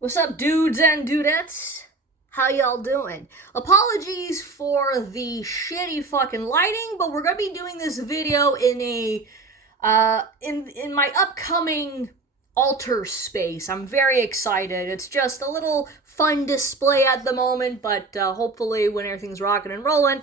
What's up, dudes and dudettes? How y'all doing? Apologies for the shitty fucking lighting, but we're gonna be doing this video in in my upcoming altar space. I'm very excited. It's just a little fun display at the moment, but hopefully when everything's rocking and rolling,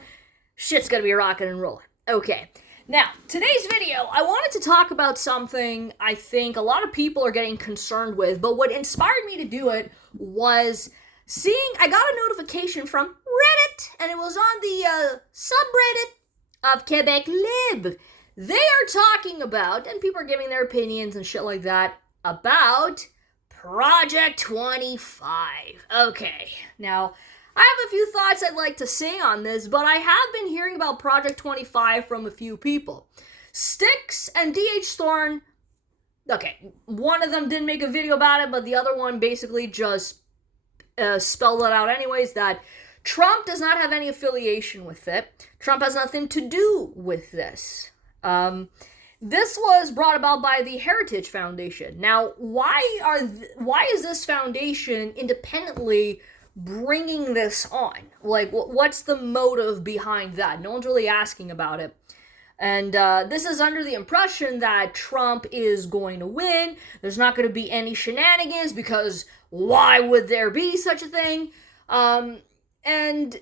shit's gonna be rocking and rolling. Okay. Now, today's video, I wanted to talk about something I think a lot of people are getting concerned with, but what inspired me to do it was seeing I got a notification from Reddit, and it was on the subreddit of Quebec Lib. They are talking about, and people are giving their opinions and shit like that, about Project 25. Okay, now I have a few thoughts I'd like to say on this, but I have been hearing about Project 25 from a few people. Styx and DH Thorn, okay, one of them didn't make a video about it, but the other one basically just spelled it out anyways, that Trump does not have any affiliation with it. Trump has nothing to do with this. This was brought about by the Heritage Foundation. Now, why is this foundation independently bringing this on? Like, what's the motive behind that? No one's really asking about it. And this is under the impression that Trump is going to win. There's not going to be any shenanigans, because why would there be such a thing? And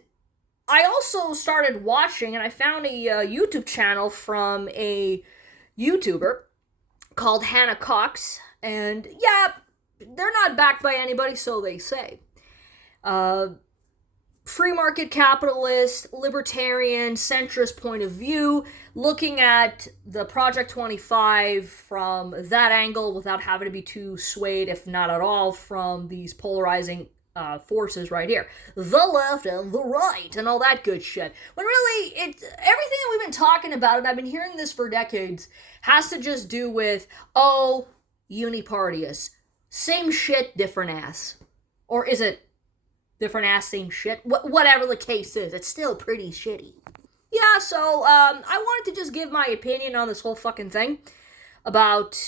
I also started watching, and I found a YouTube channel from a YouTuber called Hannah Cox. And yeah, they're not backed by anybody, so they say. Free market capitalist, libertarian, centrist point of view, looking at the Project 25 from that angle without having to be too swayed, if not at all, from these polarizing forces right here. The left and the right and all that good shit. When really, it's everything that we've been talking about, and I've been hearing this for decades, has to just do with, oh, unipartius. Same shit, different ass. Or is it different ass, same shit? Whatever the case is, it's still pretty shitty. Yeah, so I wanted to just give my opinion on this whole fucking thing about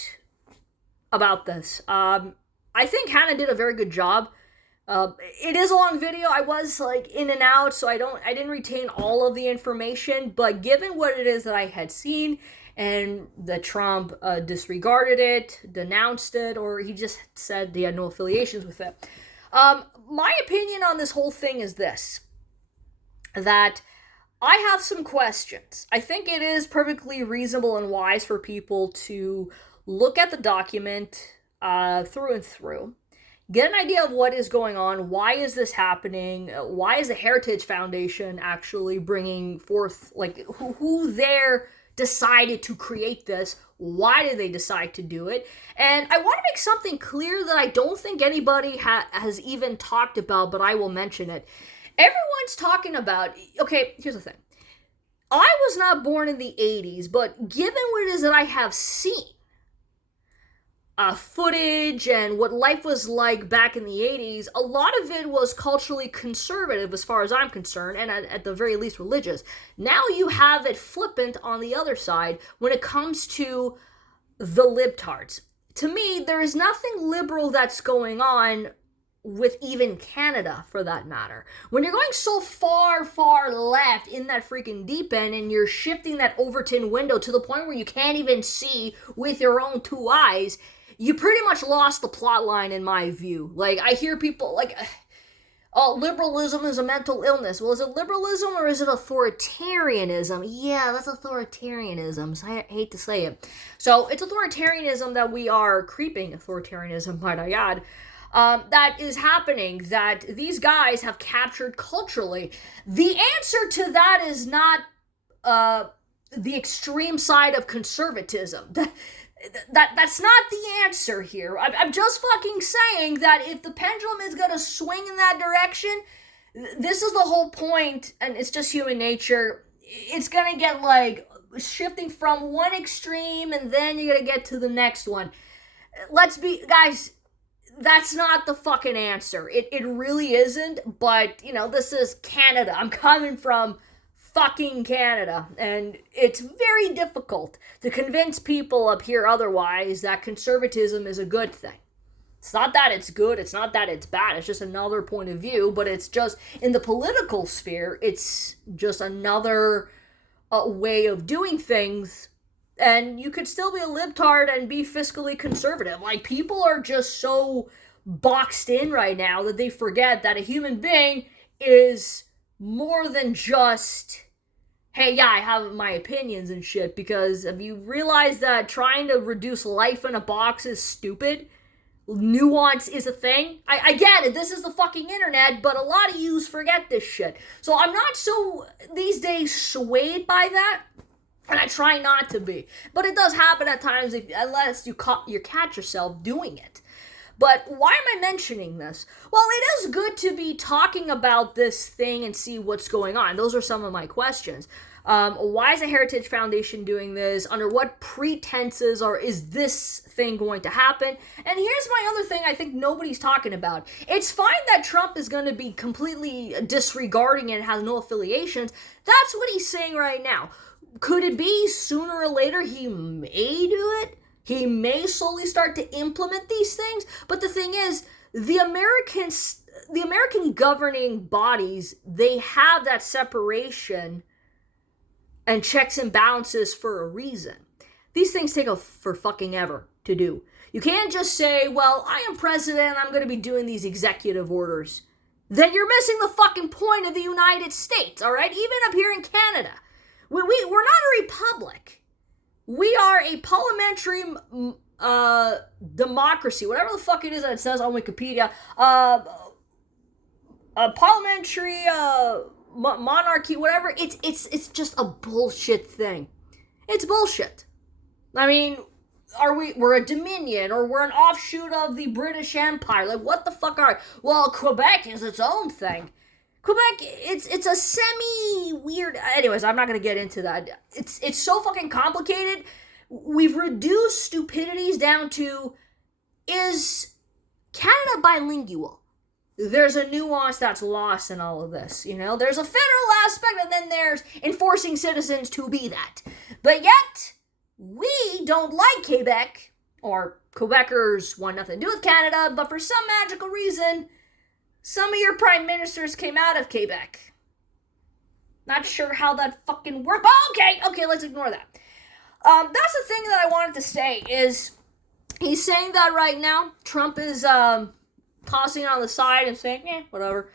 this. I think Hannah did a very good job. It is a long video. I was like in and out, so I didn't retain all of the information. But given what it is that I had seen, and that Trump disregarded it, denounced it, or he just said he had no affiliations with it. My opinion on this whole thing is this: that I have some questions. I think it is perfectly reasonable and wise for people to look at the document through and through, get an idea of what is going on, why is this happening, why is the Heritage Foundation actually bringing forth, like, who there decided to create this, why did they decide to do it. And I want to make something clear that I don't think anybody has even talked about, but I will mention it. Everyone's talking about, okay, here's the thing. I was not born in the 80s, but given what it is that I have seen, footage and what life was like back in the 80s, a lot of it was culturally conservative as far as I'm concerned, and at the very least religious. Now you have it flippant on the other side when it comes to the libtards. To me, there is nothing liberal that's going on with even Canada, for that matter. When you're going so far left in that freaking deep end, and you're shifting that Overton window to the point where you can't even see with your own two eyes, you pretty much lost the plot line, in my view. Like, I hear people like, oh, liberalism is a mental illness. Well, is it liberalism or is it authoritarianism? Yeah, that's authoritarianism. So I hate to say it. So it's authoritarianism that we are creeping, authoritarianism, might I add, that is happening, that these guys have captured culturally. The answer to that is not the extreme side of conservatism. That's not the answer here. I'm just fucking saying that if the pendulum is gonna swing in that direction, this is the whole point, and it's just human nature. It's gonna get like shifting from one extreme, and then you're gonna get to the next one. Let's be, guys, that's not the fucking answer. It really isn't, but, you know, this is Canada. I'm coming from fucking Canada, and it's very difficult to convince people up here otherwise that conservatism is a good thing. It's not that it's good, it's not that it's bad, it's just another point of view, but it's just, in the political sphere, it's just another way of doing things, and you could still be a libtard and be fiscally conservative. Like, people are just so boxed in right now that they forget that a human being is more than just, hey, yeah, I have my opinions and shit, because have you realized that trying to reduce life in a box is stupid? Nuance is a thing. I get it, this is the fucking internet, but a lot of yous forget this shit. So I'm not so, these days, swayed by that, and I try not to be. But it does happen at times, unless you catch yourself doing it. But why am I mentioning this? Well, it is good to be talking about this thing and see what's going on. Those are some of my questions. Why is the Heritage Foundation doing this? Under what pretenses is this thing going to happen? And here's my other thing I think nobody's talking about. It's fine that Trump is going to be completely disregarding it and has no affiliations. That's what he's saying right now. Could it be sooner or later he may do it? He may slowly start to implement these things? But the thing is, the American governing bodies, they have that separation and checks and balances for a reason. These things take for fucking ever to do. You can't just say, well, I am president, I'm going to be doing these executive orders. Then you're missing the fucking point of the United States, all right? Even up here in Canada. We're not a republic. We are a parliamentary democracy, whatever the fuck it is that it says on Wikipedia. A parliamentary monarchy, whatever. It's just a bullshit thing. It's bullshit. I mean, we're a dominion, or we're an offshoot of the British Empire. Like, what the fuck are... Well, Quebec is its own thing. Quebec, it's a semi-weird... Anyways, I'm not going to get into that. It's so fucking complicated. We've reduced stupidities down to, is Canada bilingual? There's a nuance that's lost in all of this, you know? There's a federal aspect, and then there's enforcing citizens to be that. But yet, we don't like Quebec, or Quebecers want nothing to do with Canada, but for some magical reason, some of your prime ministers came out of Quebec. Not sure how that fucking worked, but okay, let's ignore that. That's the thing that I wanted to say, is he's saying that right now. Trump is tossing it on the side and saying, whatever.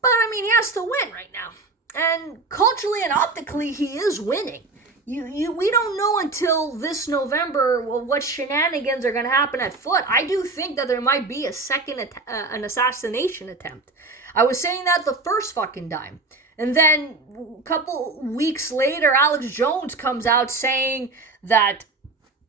But, I mean, he has to win right now. And culturally and optically, he is winning. We don't know until this November what shenanigans are going to happen at foot. I do think that there might be a second an assassination attempt. I was saying that the first fucking time. And then a couple weeks later, Alex Jones comes out saying that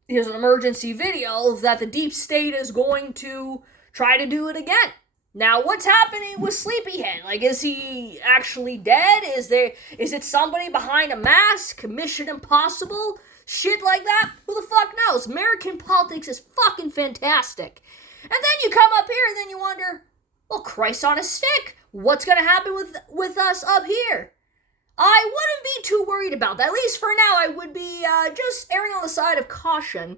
here's an emergency video that the deep state is going to try to do it again. Now, what's happening with Sleepyhead? Like, is he actually dead? Is it somebody behind a mask? Mission Impossible? Shit like that? Who the fuck knows? American politics is fucking fantastic. And then you come up here and then you wonder, well, Christ on a stick. What's going to happen with us up here? I wouldn't be too worried about that. At least for now, I would be just erring on the side of caution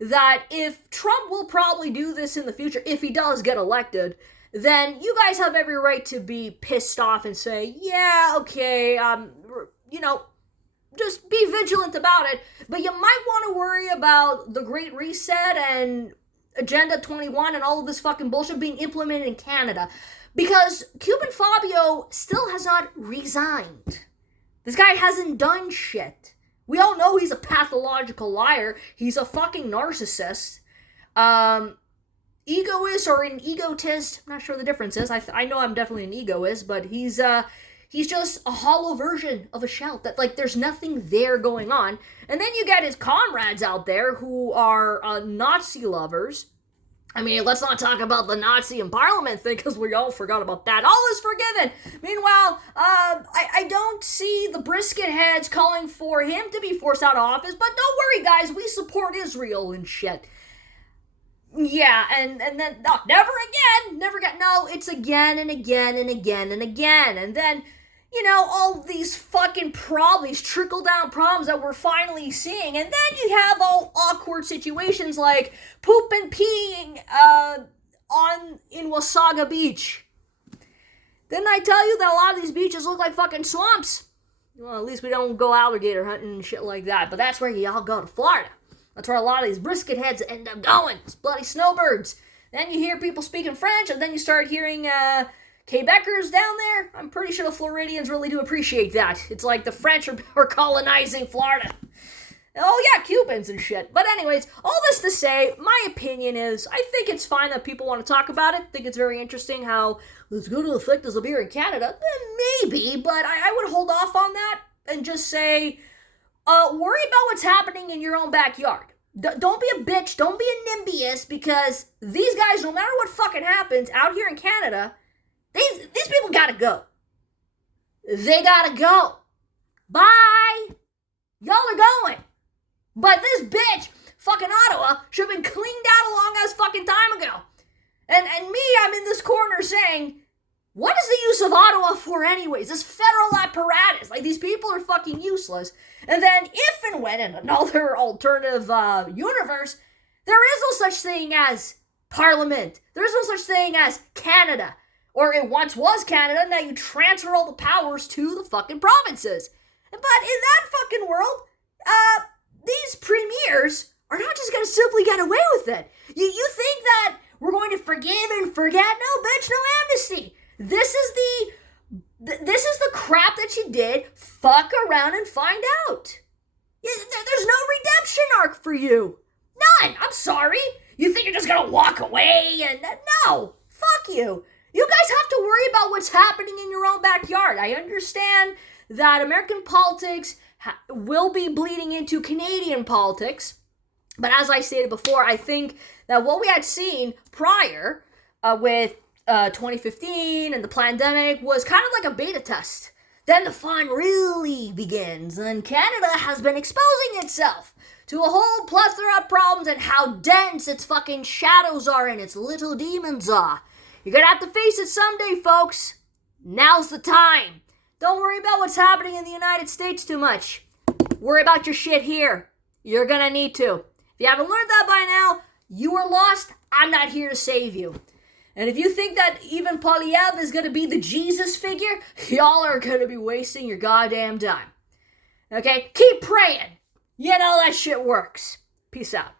that if Trump will probably do this in the future, if he does get elected, then you guys have every right to be pissed off and say, yeah, okay, just be vigilant about it. But you might want to worry about the Great Reset and Agenda 21 and all of this fucking bullshit being implemented in Canada. Because Cuban Fabio still has not resigned. This guy hasn't done shit. We all know he's a pathological liar. He's a fucking narcissist. Egoist or an egotist. I'm not sure the difference is. I know I'm definitely an egoist, but he's just a hollow version of a shell. That, like, there's nothing there going on. And then you get his comrades out there who are Nazi lovers. I mean, let's not talk about the Nazi in Parliament thing, because we all forgot about that. All is forgiven. Meanwhile, I don't see the brisket heads calling for him to be forced out of office, but don't worry, guys, we support Israel and shit. Yeah, and then, never again, no, it's again and again and again and again. And then, all these fucking problems, these trickle-down problems that we're finally seeing. And then you have all awkward situations like poop and peeing in Wasaga Beach. Didn't I tell you that a lot of these beaches look like fucking swamps? Well, at least we don't go alligator hunting and shit like that. But that's where y'all go to Florida. That's where a lot of these brisket heads end up going. It's bloody snowbirds. Then you hear people speaking French, and then you start hearing Quebecers down there. I'm pretty sure the Floridians really do appreciate that. It's like the French are colonizing Florida. Oh yeah, Cubans and shit. But anyways, all this to say, my opinion is, I think it's fine that people want to talk about it. I think it's very interesting how it's going to affect us up here in Canada. Maybe, but I would hold off on that and just say, worry about what's happening in your own backyard. Don't be a bitch, don't be a NIMBYist, because these guys, no matter what fucking happens out here in Canada, these people gotta go. They gotta go. Bye. Y'all are going. But this bitch, fucking Ottawa, should have been cleaned out a long ass fucking time ago. And me, I'm in this corner saying, what is the use of Ottawa for anyways? This federal apparatus. Like, these people are fucking useless. And then if and when in another alternative universe, there is no such thing as Parliament. There is no such thing as Canada. Or it once was Canada, now you transfer all the powers to the fucking provinces. But in that fucking world, these premiers are not just going to simply get away with it. You think that we're going to forgive and forget? No, bitch, no amnesty. This is the crap that you did. Fuck around and find out. There's no redemption arc for you. None. I'm sorry. You think you're just going to walk away and... No. Fuck you. You guys have to worry about what's happening in your own backyard. I understand that American politics will be bleeding into Canadian politics. But as I stated before, I think that what we had seen prior with 2015 and the pandemic was kind of like a beta test. Then the fun really begins, and Canada has been exposing itself to a whole plethora of problems and how dense its fucking shadows are and its little demons are. You're gonna have to face it someday, folks. Now's the time. Don't worry about what's happening in the United States too much. Worry about your shit here. You're gonna need to. If you haven't learned that by now, you are lost. I'm not here to save you. And if you think that even Polyev is gonna be the Jesus figure, y'all are gonna be wasting your goddamn time. Okay? Keep praying. You know that shit works. Peace out.